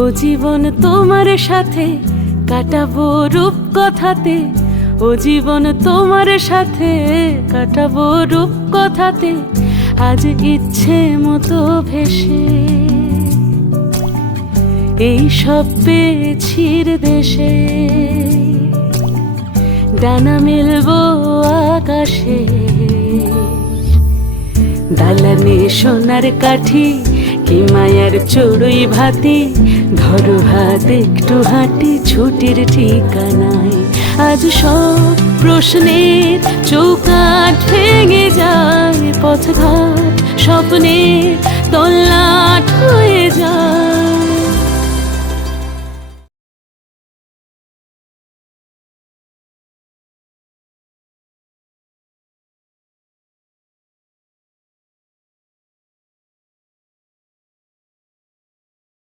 ও জীবন তোমার সাথে কাটাবো রূপ কথাতে, ও জীবন তোমার সাথে কাটাবো রূপ কথাতে, আজ ইচ্ছে মতো ভেসে এই সব পেয়েছি দেশে। ডানা মেলবো আকাশে, দালানে সোনার কাঠি, কি মায়ার চড়ুই ভাতি, ধরো হাত একটু হাঁটি ছুটির ঠিকানায়। আজ সব প্রশ্নের চৌকাঠ ভেঙে যায়, পথঘাট স্বপ্নের তল্লাট হয়ে যায়।